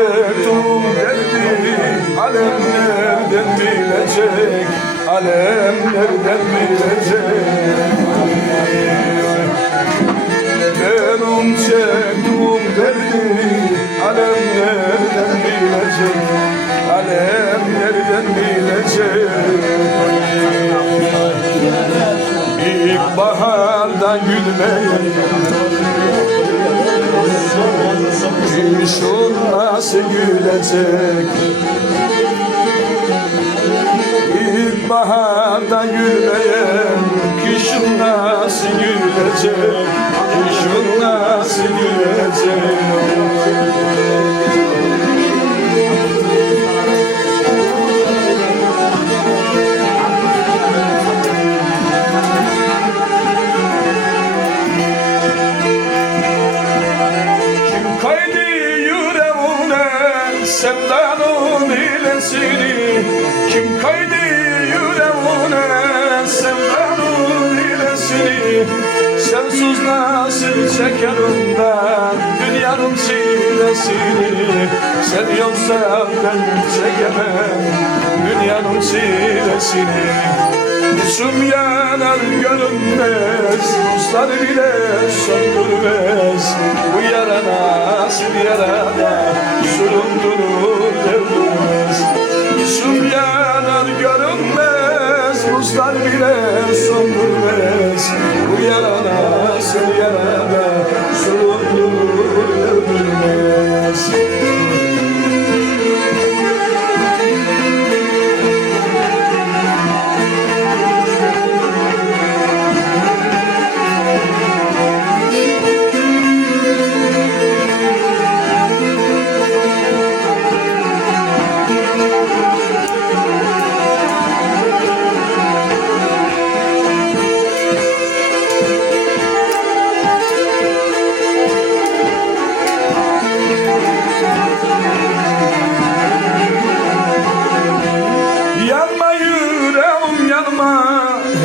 çektim derdi, alem nereden bilecek, alem nereden bilecek. Benim çektim derdi, alem nereden bilecek, alem nereden bilecek. İlkbaharda gülmeyi kışın nasıl gülecek? İlkbaharda gülmeyen kışın nasıl gülecek? Kışın nasıl gülecek? Sevdanın hilesini kim kaydı yüreğine, sevdanın hilesini sensiz nasıl çekerim ben dünyanın çilesini. Sen yoksa ben çekemem dünyanın çilesini. İçim yanar görünmez, ruslar bile söndürmez. Bu yara nasıl yarada süründürür devrilmez. İçim yanar görünmez, ruslar bile söndürmez. Bu yara nasıl yarada süründürür devrilmez.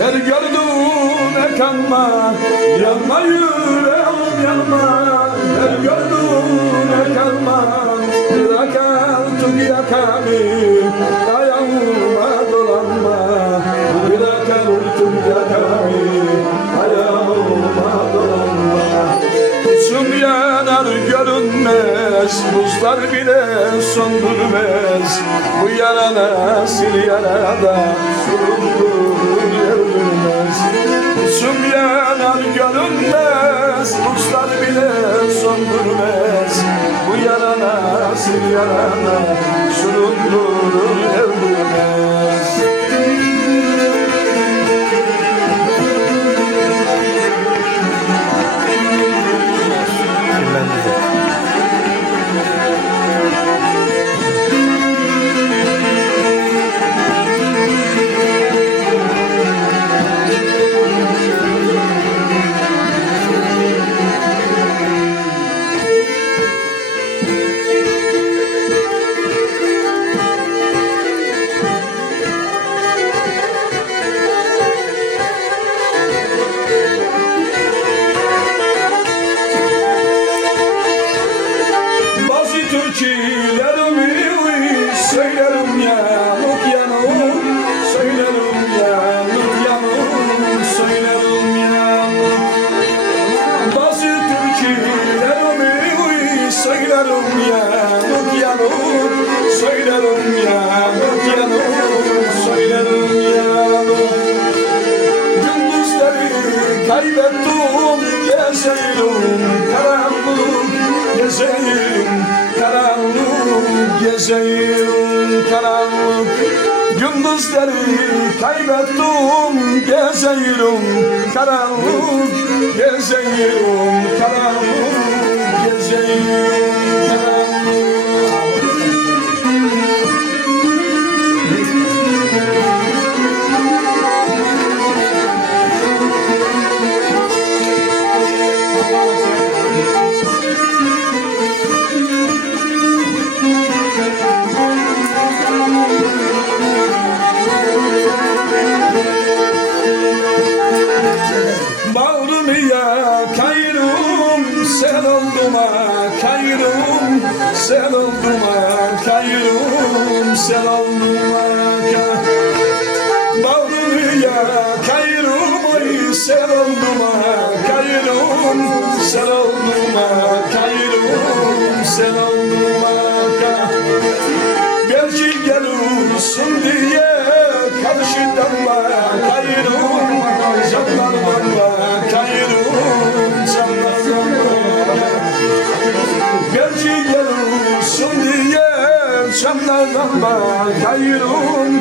Her gördüğüne kanma, yanma yüreğim yanma. Her gördüğüne kanma, bırak artık yakamı, ayağıma dolanma. Bırak artık yakamı, ayağıma dolanma. İçim yanar görünmez, buzlar bile söndürmez. Bu yara nasıl yarada süründürülmez. İçim yanar görünmez, buzlar bile söndürmez. Bu yara nasıl yarada süründürülmez. Türkülerimi söylerim yanık yanık, söylerim yanık yanık, söylerim yanık. Bazı türkülerimi söylerim yanık yanık, söylerim yanık yanık, söylerim yanık. Gündüzleri kaybettim, gezerim karanlık, gezerim karanlık, gezerim karanlık. Gündüzleri kaybettim, gezerim karanlık, gezerim karanlık, gezerim karanlık. Bağrımıya kayırım, sen olduma kayırım. sen oldun kayırım, sen oldun bağrımı ya kayırım, oy sen oldun kayırım, sen oldun kayırım, sen oldun belki gelirsin diye karşıdan kayırım, canlardan kayırım, canlardan belki gelirsin diye canlardan kayırım,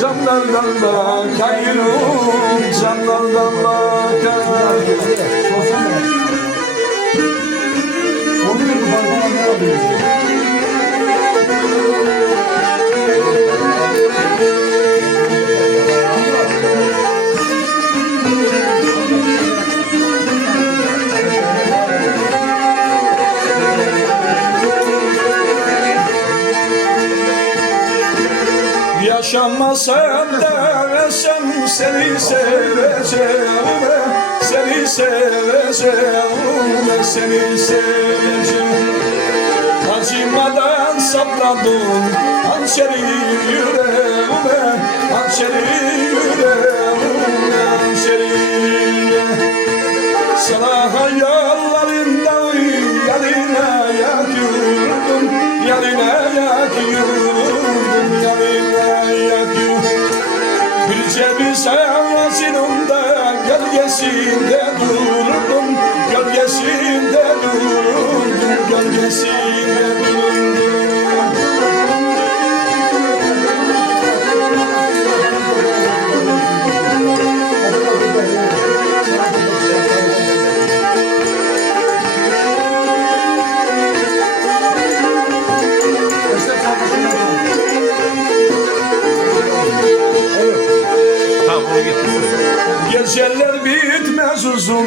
canlardan kayırım, canlardan yaşamasam da ölsem seni seveceğim, seni seveceğim, seni seveceğim. Acımadan sapladım hançeri yüreğime, hançeri yüreğime, hançeri. Sana hayallarında yaline yakıyordum, yaline yakıyordum, yaline yakıyordum. Bir cebi sevasınımda gölgesinde durdum, gölgesinde durdum, gölgesinde durdum. Geceler bitmez uzun,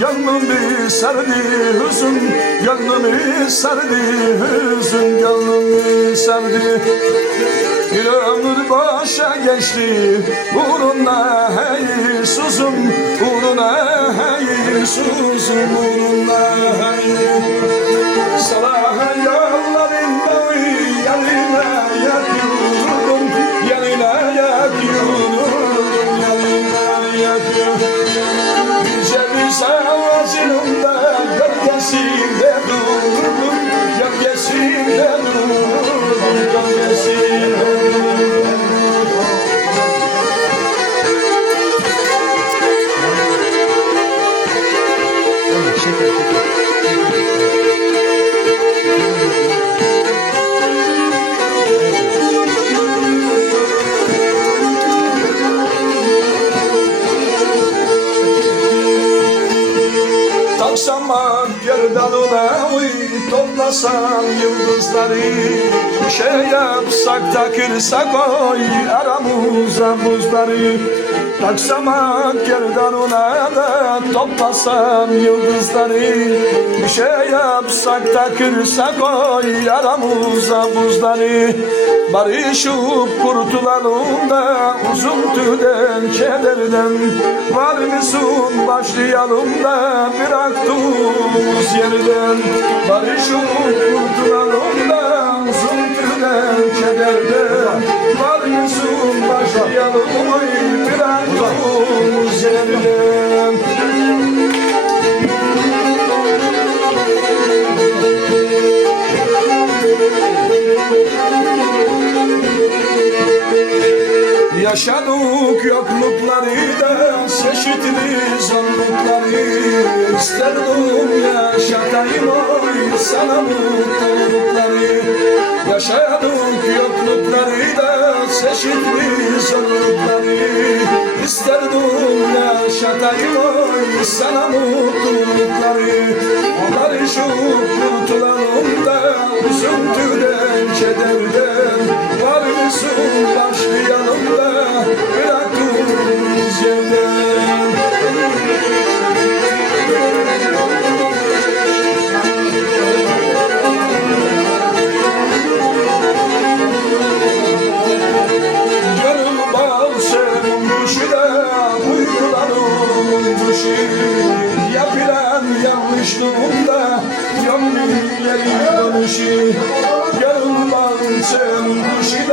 gönlümü sardı hüzün, gönlümü sardı hüzün, gönlümü sardı. Bir ömür başa geçti, uğruna hey susum, uğruna hey susum, uğruna hey. Salah yollarında yaline yakıyordum, yaline yakıyordum, yaline yakıyordum. Bir cebi savasınımda gölgesinde durdum, gölgesinde durdum, gölgesinde durdum. Taksamak gerdanına toplasan yıldızları, bir şey yapsak takırsak oy aramıza buzları. Taksamak gerdanına da toplasam yıldızları, bir şey yapsak takırsak oy aramıza buzları. Barışıp kurtulalım da üzüntüden kederden, var mısın başlayalım da bıraktığımız yerden. Barışıp kurtulalım da üzüntüden kederden, var mısın başlayalım bıraktığımız yerden. Yaşadık yoklukları da çeşitli zorlukları, isterdim yaşatayım oy sana mutlulukları. Yaşadık yoklukları da çeşitli zorlukları, isterdim yaşatayım oy sana mutlulukları. Barışıp kurtulalım da üzüntüden kederden, var mısın başlayalım da bıraktığımız yerden. Gönül bal sevim kuşu da uykularım kuşu, yapılan yanlışlığımda gönlüm yeri dönüş. kişi yarın bahçem kuşu